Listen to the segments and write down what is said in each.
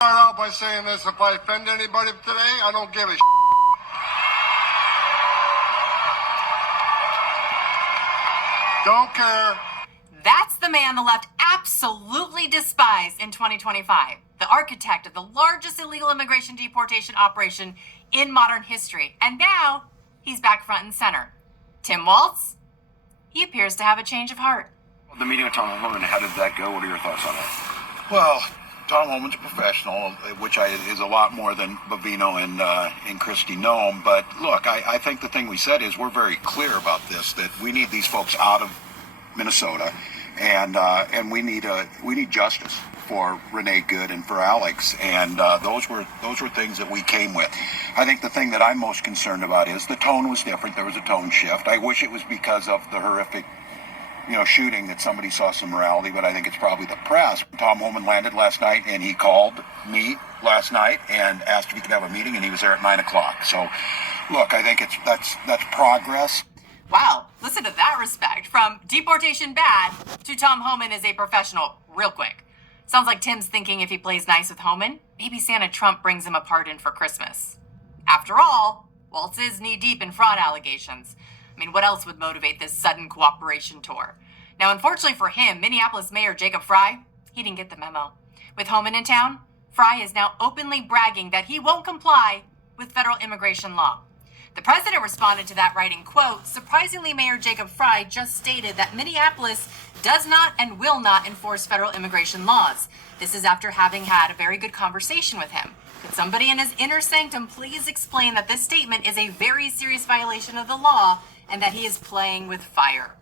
Start out by saying this: if I offend anybody today, I don't give a Don't care. That's the man the left absolutely despised in 2025. The architect of the largest illegal immigration deportation operation in modern history. And now he's back front and center. Tim Walz, he appears to have a change of heart. The meeting with Tom Homan, how did that go? What are your thoughts on that? Well, Tom Homan's a professional, which is a lot more than Bavino and Christy Nome. But look, I think the thing we said is we're very clear about this, that we need these folks out of Minnesota, and we need justice for Renee Good and for Alex, and those were things that we came with. I think the thing that I'm most concerned about is the tone was different. There was a tone shift. I wish it was because of the horrific shooting that somebody saw some morality, but I think it's probably the press. Tom Homan landed last night, and he called me last night and asked if he could have a meeting, and he was there at 9 o'clock. So, look, I think that's progress. Wow, listen to that respect. From deportation bad to Tom Homan is a professional real quick. Sounds like Tim's thinking if he plays nice with Homan, maybe Santa Trump brings him a pardon for Christmas. After all, Walz is knee-deep in fraud allegations. I mean, what else would motivate this sudden cooperation tour? Now, unfortunately for him, Minneapolis Mayor Jacob Frey, he didn't get the memo. With Homan in town, Frey is now openly bragging that he won't comply with federal immigration law. The president responded to that writing, quote, "Surprisingly, Mayor Jacob Frey just stated that Minneapolis does not and will not enforce federal immigration laws. This is after having had a very good conversation with him. Could somebody in his inner sanctum please explain that this statement is a very serious violation of the law and that he is playing with fire?"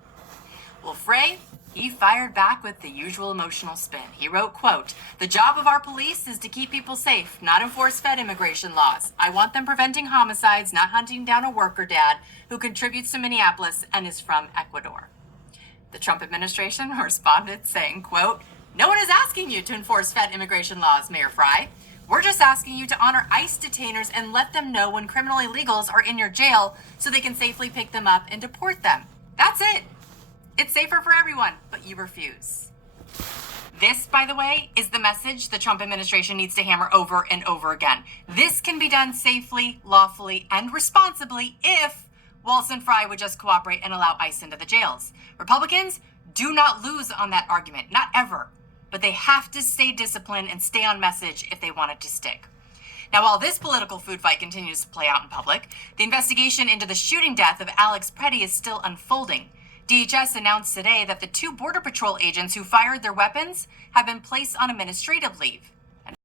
Well, Frey, he fired back with the usual emotional spin. He wrote, quote, "The job of our police is to keep people safe, not enforce Fed immigration laws. I want them preventing homicides, not hunting down a worker dad who contributes to Minneapolis and is from Ecuador." The Trump administration responded saying, quote, "No one is asking you to enforce Fed immigration laws, Mayor Frey. We're just asking you to honor ICE detainers and let them know when criminal illegals are in your jail so they can safely pick them up and deport them. That's it. It's safer for everyone, but you refuse." This, by the way, is the message the Trump administration needs to hammer over and over again. This can be done safely, lawfully, and responsibly if Walz and Frey would just cooperate and allow ICE into the jails. Republicans do not lose on that argument, not ever. But they have to stay disciplined and stay on message if they want it to stick. Now, while this political food fight continues to play out in public, the investigation into the shooting death of Alex Petty is still unfolding. DHS announced today that the 2 Border Patrol agents who fired their weapons have been placed on administrative leave.